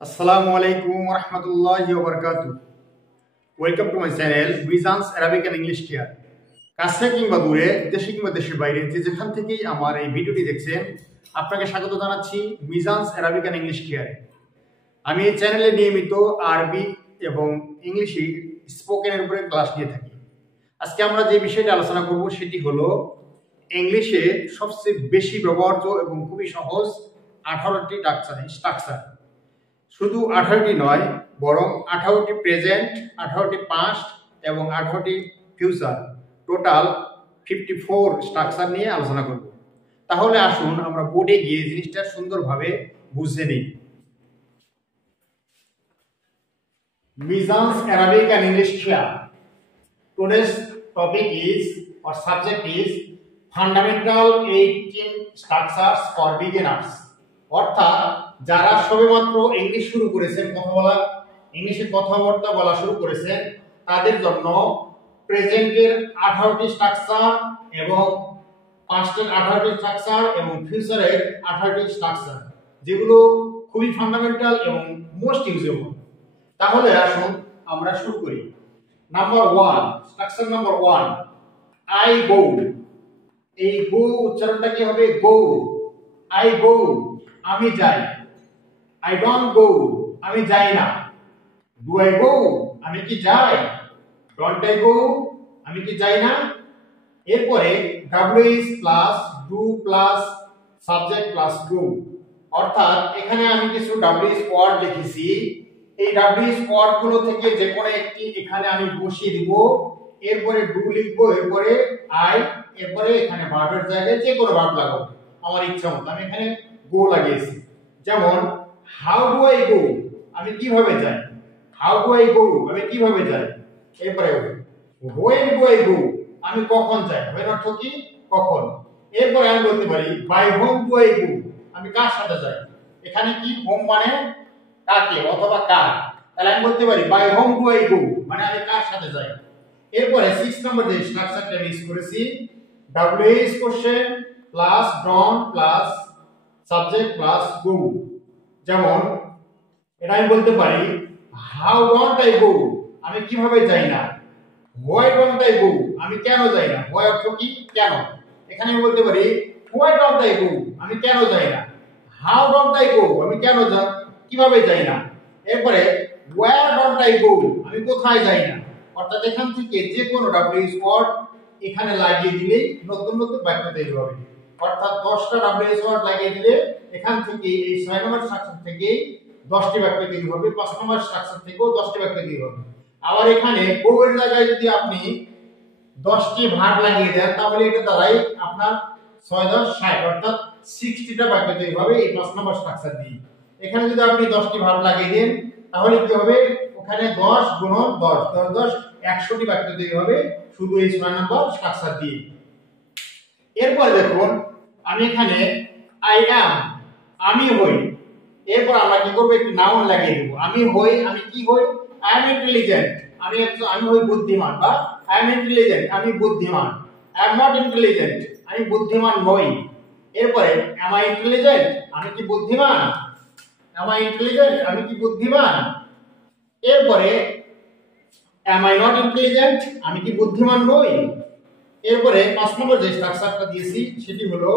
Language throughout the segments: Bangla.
Assalamu alaikum wa rahmatullahi wa barakatuh. Welcome to my channel Visions Arabic and English Care. কাছে কিংবা দূরে, দেশে কিংবা দেশের বাইরে যে যেখান থেকেই আমার এই ভিডিওটি দেখছেন, আপনাকে স্বাগত জানাচ্ছি ভিশনস অ্যারাবিক এন্ড ইংলিশ কেয়ারে। আমি এই চ্যানেলে নিয়মিত আরবি এবং ইংলিশে স্পোকেনের উপরে ক্লাস নিয়ে থাকি। আজকে আমরা যে বিষয়টি আলোচনা করব সেটি হলো ইংলিশে সবচেয়ে বেশি ব্যবহৃত এবং খুবই সহজ 18টি স্ট্রাকচার। শুধু 18টি নয়, বরং 18টি প্রেজেন্ট, 18টি পাস্ট এবং 18টি ফিউচার, টোটাল 54 স্ট্রাকচার নিয়ে আলোচনা করব। তাহলে আসুন আমরা বোর্ডে গিয়ে জিনিসটা সুন্দরভাবে বুঝে নিই। Visions Arabic and English Care. Today's topic is or subject is fundamental 18 structures for beginners. অর্থাৎ যারা সবেমাত্র ইংলিশ শুরু করেছেন, ইংলিশে কথাবার্তা বলা শুরু করেছেন, তাদের জন্য প্রেজেন্টের 18টি স্ট্রাকচার এবং পাস্টের 18টি স্ট্রাকচার এবং ফিউচারের 18টি স্ট্রাকচার, যেগুলো খুবই ফান্ডামেন্টাল এবং মোস্ট ইউজেবল। তাহলে আসুন আমরা শুরু করি। Number 1, structure number 1, I go. এই গো উচ্চারণটা কি হবে? গো। আই গো, আমি যাই। আই ডোন্ট গো, আমি যাই না। ডু আই গো, আমি কি যাই। ডোন্ট আই গো, আমি কি যাই না। এরপরে W plus do plus subject plus গো, অর্থাৎ এখানে আমি কিছু ডাব্লিউ ওয়ার্ড লিখেছি। এই ডাব্লিউ ওয়ার্ড গুলো থেকে যে কোনো একটি এখানে আমি বসিয়ে দিব। এরপরে ডু লিখবো, এরপরে আই, এরপরে এখানে ভার্বের জায়গায় যে কোনো ভার্ব লাগাবো আমার ইচ্ছা মতো। আমি এখানে গো লাগিয়েছি। যেমন হাউ ডু আই গো, আমি কিভাবে যাই। হাউ ডু আই গো, আমি কিভাবে যাই। এরপরে হোয়েন ডু আই গো, আমি কখন যাই। হোয়েন অর্থ কি? কখন। এরপরে আমি বলতে পারি by home do I go, আমি কার সাথে যাই। এখানে কি হোম মানে কাকে অথবা কার, তাহলে আমি বলতে পারি by home do I go, মানে আমি কার সাথে যাই। এরপরে 6 নম্বর যে স্ট্রাকচারটা ইউজ করেছি, WH question plus don't plus subject plus go. যেমন এটা আমি বলতে পারি হাউ ডন্ট আই গো, আমি কিভাবে যাই না। হোয়াই ডন্ট আই গো, আমি কেন যাই না। হোয়াই অর্থ কি? কেন। এখানে আমি বলতে পারি হোয়াই ডন্ট আই গো, আমি কেন যাই না। হাউ ডন্ট আই গো, আমি কেন কিভাবে যাই না। এরপরে ওয়্যার ডন্ট আই গো, আমি কোথায় যাই না। অর্থাৎ এখান থেকে যে কোনো ডাব্লিউএইচ ওয়ার্ড এখানে লাগিয়ে দিলেই নতুন নতুন বাক্য তৈরি হবে। অর্থাৎ 10টা ডাব্লিউএইচ ওয়ার্ড লাগিয়ে দিলে এখান থেকে এই 6 নম্বর স্ট্রাকচার থেকে 10টি বাক্য তৈরি হবে, 5 নম্বর স্ট্রাকচার থেকেও 10টি বাক্য তৈরি হবে। আবার এখানে গো এর জায়গায় যদি আপনি 10টি ভার্ব লাগিয়ে দেন, তাহলে এটা দ্বারাই আপনার 6 10 60 অর্থাৎ 60টা বাক্য তৈরি হবে এই 5 নম্বর স্ট্রাকচার দিয়ে। এখানে যদি আপনি 10টি ভার্ব লাগিয়ে দেন, তাহলে কি হবে? ওখানে 10 গুণন 10 10 10 100টি বাক্য তৈরি হবে শুধু এই 6 নম্বর স্ট্রাকচার দিয়ে। এরপর দেখুন আমি এখানে আই অ্যাম, আমি হই। এরপর আমরা কি করব? একটি নাউন লাগিয়ে দেব। আমি হই, আমি কি হই? আই এম ইন্টেলিজেন্ট, আমি হই বুদ্ধিমান, বা আই এম ইন্টেলিজেন্ট, আমি বুদ্ধিমান। আই এম নট ইন্টেলিজেন্ট, আমি বুদ্ধিমান নই। এরপরে অ্যাম আই ইন্টেলিজেন্ট, আমি কি বুদ্ধিমান। অ্যাম আই ইন্টেলিজেন্ট, আমি কি বুদ্ধিমান। এরপরে অ্যাম আই নট ইন্টেলিজেন্ট, আমি কি বুদ্ধিমান নই। এরপরে 5 নম্বর যে স্ট্রাকচারটা দিয়েছি সেটি হলো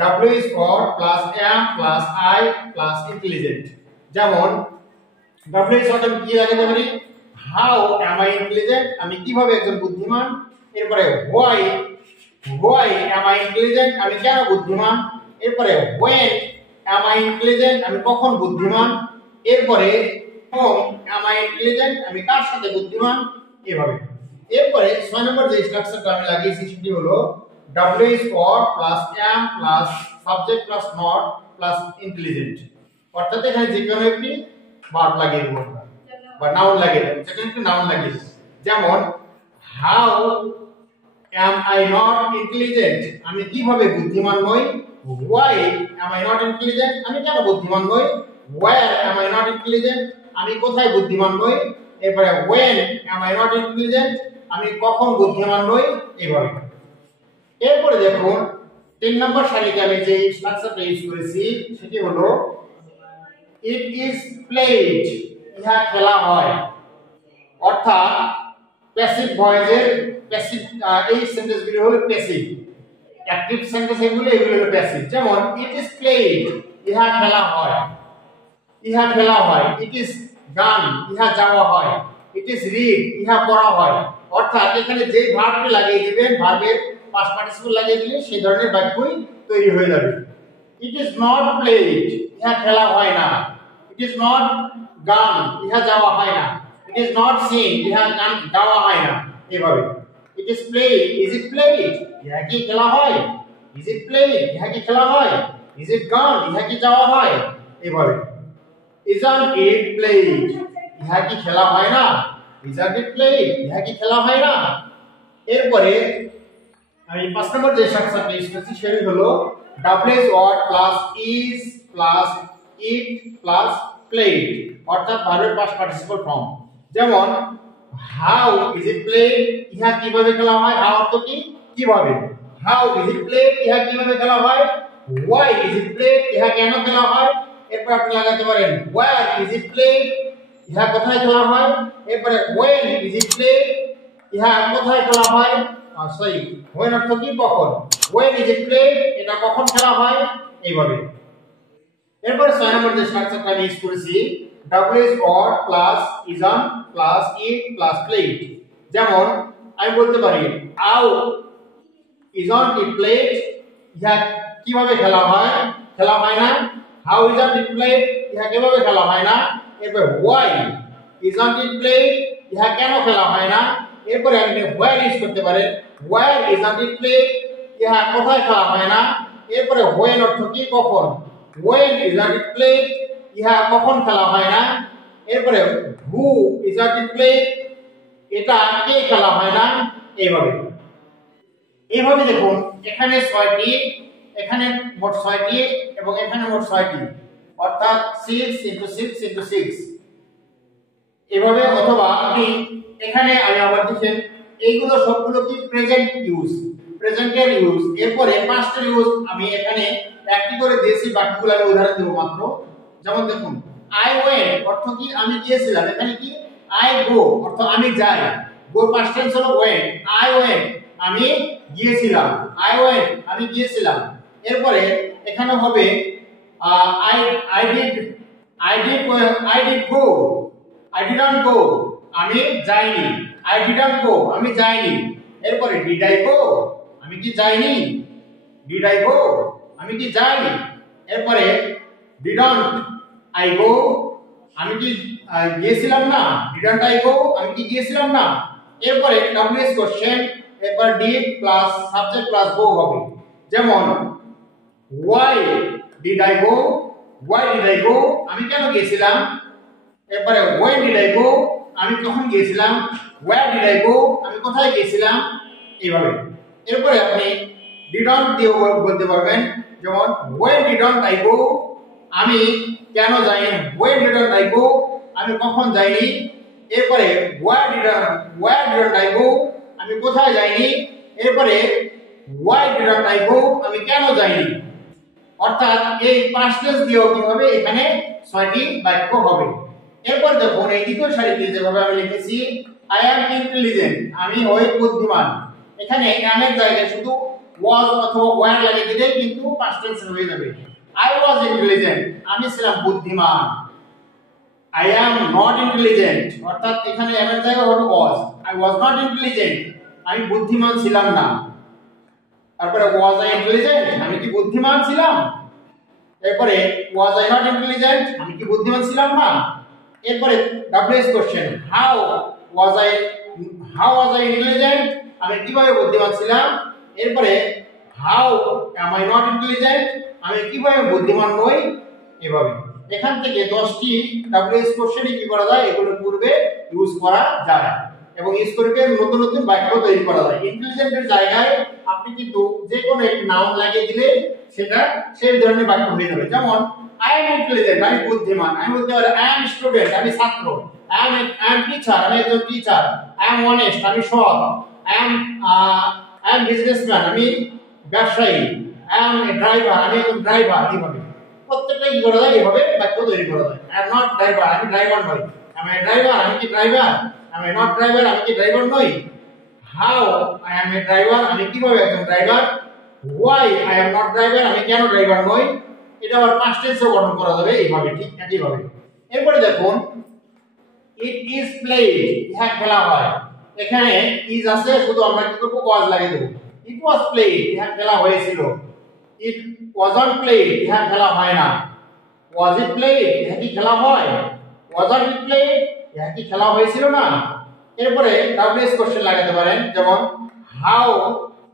WH word plus am plus I plus intelligent. যেমন ডাব্লিউএইচ ওয়ার্ড আমি কি লাগাতে পারি? হাউ অ্যাম আই ইন্টেলিজেন্ট, আমি কিভাবে একজন বুদ্ধিমান। এরপরে হোয়াই অ্যাম আই ইন্টেলিজেন্ট, আমি কেন বুদ্ধিমান। এরপরে হোয়েন অ্যাম আই ইন্টেলিজেন্ট, আমি কখন বুদ্ধিমান। এরপরে হোম অ্যাম আই ইন্টেলিজেন্ট, আমি কার সাথে বুদ্ধিমান। এভাবে। এরপরে 6 নম্বর যে স্ট্রাকচারটা আমি লাগিয়েছি সেটি হলো WH word plus am plus subject plus not plus intelligent. অর্থাৎ এখানে যে কোনো একটি ভার্ব লাগিয়ে দেব বা নাউন লাগিয়ে দেব, যে কোনো একটি নাউন লাগিয়ে দেব। যেমন how am I not intelligent, আমি কিভাবে বুদ্ধিমান নই। Why am I not intelligent, আমি কেন বুদ্ধিমান নই। হোয়ার অ্যাম আই নট ইন্টেলিজেন্ট, আমি কোথায় বুদ্ধিমান নই। এরপরে when am I not intelligent, আমি কখন বুদ্ধিমান নই। এইভাবে। এরপরে দেখুন 3 নম্বর সারিতে আমি যে স্ট্রাকচারটা ইউজ করেছি সেটি হলো ইট ইজ প্লেড, ইহা খেলা হয়। অর্থাৎ প্যাসিভ ভয়েসের প্যাসিভ এই সেন্টেন্সগুলো হলো প্যাসিভ, অ্যাক্টিভ সেন্টেন্স এগুলো হলো প্যাসিভ। যেমন ইট ইজ প্লেড, ইহা খেলা হয়, ইহা খেলা হয়। ইট ইজ গান, ইহা যাওয়া হয়। ইট ইজ রিড, ইহা পড়া হয়। অর্থাৎ এখানে যেই ভার্বটি লাগিয়ে দিবেন, ভার্বের পাস্ট পার্টিসিপল লাগিয়ে দিলে সেই ধরনের বাক্যই তৈরি হয়ে যাবে। ইট ইজ নট প্লেড, ইহা খেলা হয় না। ইট ইজ নট গান, ইহা যাওয়া হয় না। ইট ইজ নট সিং, ইহা গান গাওয়া হয় না। এভাবে it is played, is it played, ইহা কি খেলা হয়। ইজ ইট প্লেড, ইহা কি খেলা হয়। ইজ ইট গান, ইহা কি যাওয়া হয়। এভাবে isn't it played, ইহা কি খেলা হয় না। isn't it played, ইহা কি খেলা হয় না। এরপরে আমি 5 নম্বর যে স্ট্রাকচারটা ইউজ করছি সেটা হলো wh word plus is plus it plus played, অর্থাৎ ভার্বের পাস্ট পার্টিসিপল ফর্ম। যেমন how is it played, ইহা কিভাবে খেলা হয়। how অর্থ কি কিভাবে। how is it played, ইহা কিভাবে খেলা হয়। why is it played, ইহা কেন খেলা হয়। এরপর আপনি লাগাতে পারেন where is it played, ইহা কোথায় খেলা হয়। এরপরে when is it played, ইহা কোথায় খেলা হয়। সরি when অর্থ কি কখন। when is it played, এটা কখন খেলা হয়। এইভাবে। এরপর 6 নম্বর যে স্ট্রাকচারটা আমি ইউজ করেছি wh word plus isn't plus it plus played। যেমন আমি বলতে পারি how isn't it played, ইহা কিভাবে খেলা হয়, খেলা হয় না। how isn't it played, ইহা কিভাবে খেলা হয় না। এরপর why isn't it played, ইহা কেন খেলা হয় না। এরপর আপনি where ইউজ করতে পারেন where isn't it played, ইহা কোথায় খেলা হয় না। এরপরে when অর্থ কি কখন। when isn't it played, ইহা কখন খেলা হয় না। এরপরে who isn't it played, এটা কে খেলা হয় না। এইভাবে এইভাবে দেখুন এখানে 6টি, এখানে মোট 6টি এবং এখানে মোট 6টি, অর্থাৎ 6 * 6 * 6 এভাবে। অথবা আপনি এখানে আমি আবার দেখেন এইগুলো সবগুলো কি প্রেজেন্ট ইউজ, প্রেজেন্টের ইউজ। এরপরে পাস্টের ইউজ আমি এখানে একটি করে দিয়েছি, বাকিগুলো আমি উদাহরণ দেব মাত্র। যেমন দেখুন আই ওয়েন্ট অর্থ কি আমি গিয়েছিলাম। এখানে কি আই গো অর্থ আমি যাই। গো পাস্ট টেন্স হলো ওয়েন্ট। আই ওয়েন্ট আমি গিয়েছিলাম। আই ওয়েন্ট আমি গিয়েছিলাম। এরপরে এখানে হবে I did go, I didn't go আমি যাইনি। আই ডিডন্ট গো আমি যাইনি। এরপরে ডিড আই গো আমি কি যাইনি। ডিড আই গো আমি কি যাইনি। এরপরে ডিডন্ট আই গো আমি কি গিয়েছিলাম না। ডিডন্ট আই গো আমি কি গিয়েছিলাম না। এরপরে ডব্লিউএস কোশ্চেন, এরপর ডিড প্লাস সাবজেক্ট প্লাস গো হবে। যেমন why did I go, why did I go আমি কেন গিয়েছিলাম। এরপরে when did I go আমি কখন গিয়েছিলাম। where did I go আমি কোথায় গিয়েছিলাম। এইভাবে। এরপরে আপনি didn't দিয়ে বলতে পারবেন। যেমন when didn't I go আমি কেন যাইনি। when didn't I go আমি কখন যাইনি। এরপরে where didn't I go আমি কোথায় যাইনি। এরপরে why didn't I go আমি কেন যাইনি। অর্থাৎ এই পাস্ট টেন্স দিয়েও কি হবে, এখানে 6টি বাক্য হবে। এরপর দেখুন এই দ্বিতীয় সারিতে যেভাবে আমি লিখেছি আই অ্যাম ইন্টেলিজেন্ট আমি হই বুদ্ধিমান। এখানে am এর জায়গায় শুধু was অথবা were লাগিয়ে দিলে কিন্তু পাস্ট টেন্স হয়ে যাবে। আই ওয়াজ ইন্টেলিজেন্ট আমি ছিলাম বুদ্ধিমান। আই অ্যাম নট ইন্টেলিজেন্ট অর্থাৎ এখানে am এর জায়গায় হবে was। I was not intelligent আমি বুদ্ধিমান ছিলাম না। তারপরে was I intelligent আমি কি বুদ্ধিমান ছিলাম। এরপরে was I not intelligent আমি কি বুদ্ধিমান ছিলাম না। এরপরে WH question how was I intelligent আমি কিভাবে বুদ্ধিমান ছিলাম। এরপরে how am I not intelligent আমি কিভাবে বুদ্ধিমান নই। এভাবে এখান থেকে 10টি WH কোশ্চেনে কি করা যায়, এগুলো পূর্বে ইউজ করা যায় এবং ইউজ করে নতুন নতুন বাক্য তৈরি করা যায়। ইন্টেলিজেন্টের জায়গায় আপনি কিন্তু যে কোনো একটি নাউন লাগিয়ে দিলে সেটা সেই ধরনের বাক্য হয়ে যাবে। যেমন আই এম ইন্টেলিজেন্ট আমি বুদ্ধিমান। আমি বলতে পারি আই এম স্টুডেন্ট আমি ছাত্র। আই এম টিচার আমি একজন টিচার। আই এম অনেস্ট আমি সৎ। আই এম বিজনেসম্যান আমি ব্যবসায়ী। আই এম ড্রাইভার আমি একজন ড্রাইভার। এইভাবে প্রত্যেকটা কি করা যায় এভাবে বাক্য তৈরি করা যায়। আই এম নট ড্রাইভার, আমি ড্রাইভার নই। আই এম এ ড্রাইভার, আমি কি driver? I am not driver, আমি কি ড্রাইভার নই। How I M A driver, আমি কিভাবে একজন driver. Why I am not driver, আমি কেন ড্রাইভার নই। এটা আবার পাস্ট টেন্সে গঠন করা যাবে এইভাবে, ঠিক একইভাবে। এরপরে দেখুন ইট ইজ প্লেড, ইহা খেলা হয়। এখানে ইজ আছে, শুধু আমরা কি করব ওয়াজ লাগিয়ে দেব। ইট ওয়াজ প্লেড, ইহা খেলা হয়েছিল। ইট ওয়াজন্ট প্লেড, ইহা খেলা হয় না। ওয়াজ ইট প্লেড, ইহা কি খেলা হয়। ওয়াজন্ট ইট প্লেড, ইহা কি খেলা হয়েছিল না। এরপরে ডাব্লিউএস কোশ্চেন লাগাতে পারেন, যেমন হাউ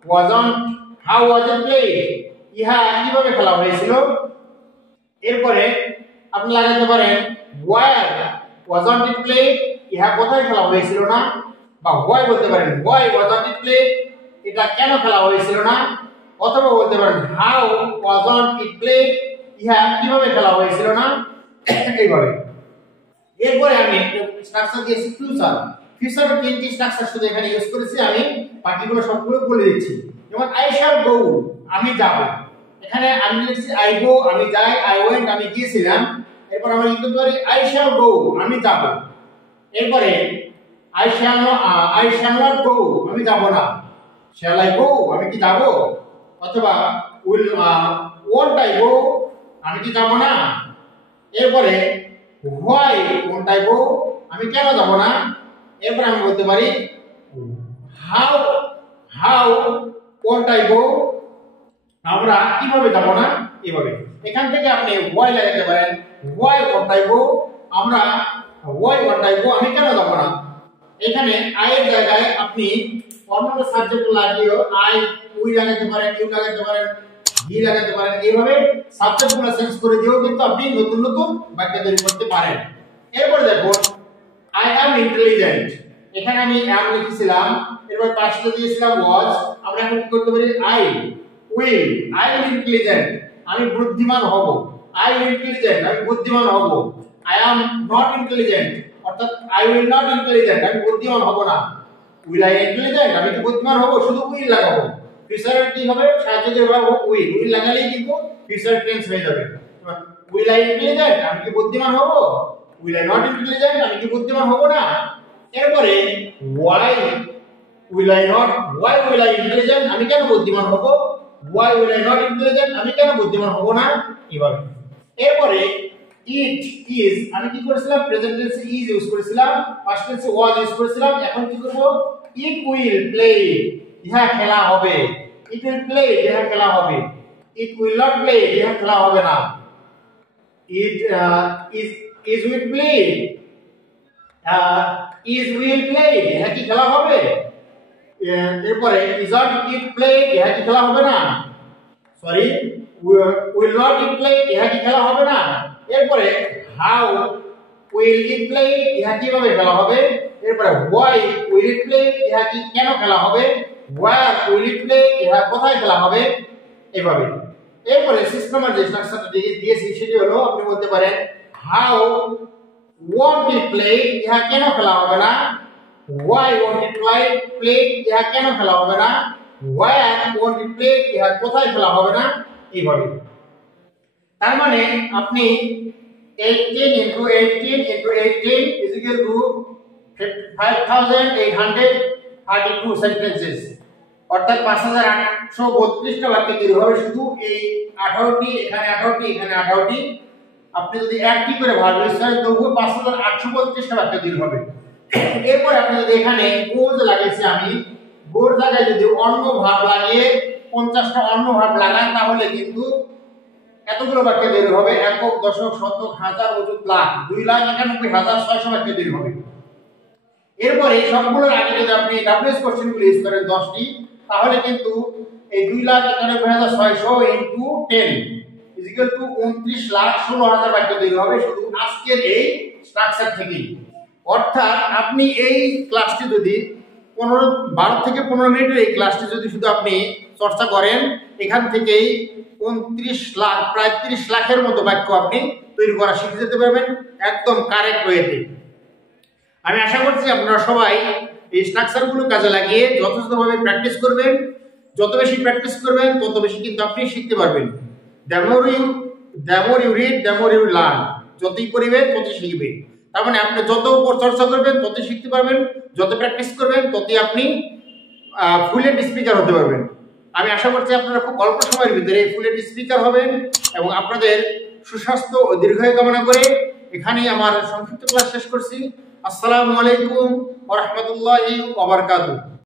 ওয়াজ ইট প্লেড, ইহা কিভাবে খেলা হয়েছিল। এরপরে আপনি লাগাতে পারেন ওয়্যার ওয়াজন্ট ইট প্লেড, ইহা কোথায় খেলা হয়েছিল না। বা হোয়াই বলতে পারেন হোয়াই ওয়াজন্ট ইট প্লেড, এটা কেন খেলা হয়েছিল না। অথবা বলতে পারেন হাউ ওয়াজন্ট ইট প্লেড, ইহা কিভাবে খেলা হয়েছিল না, এইভাবে। এরপরে আমি স্ট্রাকচার দিয়েছি ফিউচার তিনটি স্ট্রাকচার শুধু এখানে ইউজ করেছি, আমি বাকিগুলো সবগুলো বলে দিচ্ছি। যেমন আই শ্যাল গো, আমি যাব। এখানে আমি লিখছি আই গো, আমি যাই। আই ওয়েন্ট, আমি গিয়েছিলাম। এরপর আমরা লিখতে পারি আই শ্যাল গো, আমি যাব। এরপরে আই শ্যাল নট গো, আমি যাব না। শ্যাল আই গো, আমি কি যাব। অথবা ওয়ন্ট আই গো, আমি কি যাব না। এরপরে হোয়াই ওয়ন্ট আই গো, আমি কেন যাব না। এরপর আমি বলতে পারি হাউ ওয়ন্ট আই গো, আমরা কিভাবে যাব না, এইভাবে। এখান থেকে আপনি হোয়াই লাগাতে পারেন why won't I go, why won't I go, আমি কেন যাব না। এখানে আই এর জায়গায় আপনি অন্যান্য সাবজেক্ট লাগিয়েও আই উই লাগাতে পারেন, ইউ লাগাতে পারেন, হি লাগাতে পারেন। এইভাবে সাবজেক্টগুলো চেঞ্জ করে দিয়েও কিন্তু আপনি নতুন নতুন বাক্য তৈরি করতে পারেন। এরপর দেখুন আই অ্যাম ইন্টেলিজেন্ট, এখানে আমি অ্যাম লিখেছিলাম, এরপর পাশে দিয়েছিলাম ওয়াজ। আমরা এখন কি করতে পারি আই উইল ইন্টেলিজেন্ট, আমি বুদ্ধিমান হব। আই উইল ইন্টেলিজেন্ট, আমি বুদ্ধিমান হব। আই অ্যাম নট ইন্টেলিজেন্ট, অর্থাৎ আই উইল নট ইন্টেলিজেন্ট, আমি বুদ্ধিমান হব না। উইল আই ইন্টেলিজেন্ট, আমি কি বুদ্ধিমান হব, শুধু উইল লাগাবো। ফিউচার কি হবে, সাহায্যের ভাব উইল লাগালেই কিন্তু ফিউচার টেন্স হয়ে যাবে। উইল আই ইন্টেলিজেন্ট, আমি কি বুদ্ধিমান হব। উইল আই নট ইন্টেলিজেন্ট, আমি কি বুদ্ধিমান হব না। এরপরে ওয়াই উইল আই ইন্টেলিজেন্ট, আমি কেন বুদ্ধিমান হব। Why will I not intelligent, আমি কেন বুদ্ধিমান হব না, এইভাবে। এরপরে ইট ইজ, আমি কি করেছিলাম প্রেজেন্ট টেন্সে ইজ ইউজ করেছিলাম, পাস্ট টেন্সে ওয়াজ ইউজ করেছিলাম। এখন কি করব ইট উইল প্লে, ইহা খেলা হবে। ইট উইল প্লে, ইহা খেলা হবে। ইট উইল নট প্লে, ইহা খেলা হবে না। It is will play, is will play, ইহা কি খেলা হবে। এরপরে ইজন্ট ইট প্লে, ইহা কি খেলা হবে না। Sorry, will not it play, ইহা কি খেলা হবে না। এরপরে হাউ উইল ইট প্লে, ইহা কিভাবে খেলা হবে। এরপরে হোয়াই উইল ইট প্লে, ইহা কি কেন খেলা হবে। ওয়্যার উইল ইট প্লে, ইহা কোথায় খেলা হবে, এইভাবে। এরপরে সিস্টেমের যে স্ট্রাকচারটা দিয়েছি সেটি হলো আপনি বলতে পারেন হাউ ওয়ন্ট ইট প্লে, ইহা কেন খেলা হবে না। হোয়াই ওয়ন্ট ইট প্লে, ইহা কেন খেলা হবে না। ওয়্যার ওয়ন্ট ইট প্লে, ইহা কোথায় খেলা হবে না, এইভাবে। তার মানে আপনি 18 into 18 into 18 is equal to 5832 sentences, অর্থাৎ 5832টা বাক্য তৈরি হবে শুধু এই 18টি, এখানে 18টি, এখানে 18টি। আপনি যদি একটি করে ভার্ব ইউজ করেন তবুও 5832টা বাক্য তৈরি হবে। এরপর আপনি যদি এখানে গোজ লাগাইছি, আমি গোর জায়গায় যদি অন্য ভার্ব লাগিয়ে 50টা অন্য ভার্ব লাগান তাহলে কিন্তু এতগুলো বাক্য তৈরি হবে। একক, দশক, শতক, হাজার, অযুত, লাখ, 2,91,600 বাক্য তৈরি হবে। এরপর এই সবগুলোর আগে যদি আপনি ডাব্লিউএস কোশ্চেনগুলো ইউজ করেন 10টি, তাহলে কিন্তু এই 2,91,600 ইনটু 10 ইজ ইকুয়াল টু 29,16,000 বাক্য তৈরি হবে শুধু আজকের এই স্ট্রাকচার থেকেই। অর্থাৎ আপনি এই ক্লাসটি যদি 12 থেকে 15 মিনিটের এই ক্লাসটি যদি শুধু আপনি চর্চা করেন, এখান থেকেই 29 লাখ, প্রায় 30 লাখের মতো বাক্য আপনি তৈরি করা শিখে যেতে পারবেন একদম কারেক্ট ওয়েতে। আমি আশা করছি আপনারা সবাই এই স্ট্রাকচারগুলো কাজে লাগিয়ে যথাযথভাবে প্র্যাকটিস করবেন। যত বেশি প্র্যাকটিস করবেন তত বেশি কিন্তু আপনি শিখতে পারবেন। The more you the more you read the more you learn, যতই পড়িবে ততই শিখবে। তার মানে আপনি যত চর্চা করবেন ততই শিখতে পারবেন, যত প্র্যাকটিস করবেন ততই আপনি ফ্লুয়েন্ট স্পিকার হতে পারবেন। আমি আশা করছি আপনারা খুব অল্প সময়ের ভিতরে ফ্লুয়েন্ট স্পিকার হবেন এবং আপনাদের সুস্বাস্থ্য ও দীর্ঘায়ু কামনা করে এখানেই আমার সংক্ষিপ্ত ক্লাস শেষ করছি। আসসালামু আলাইকুম ওয়া রাহমাতুল্লাহি ওয়া বারাকাতুহু।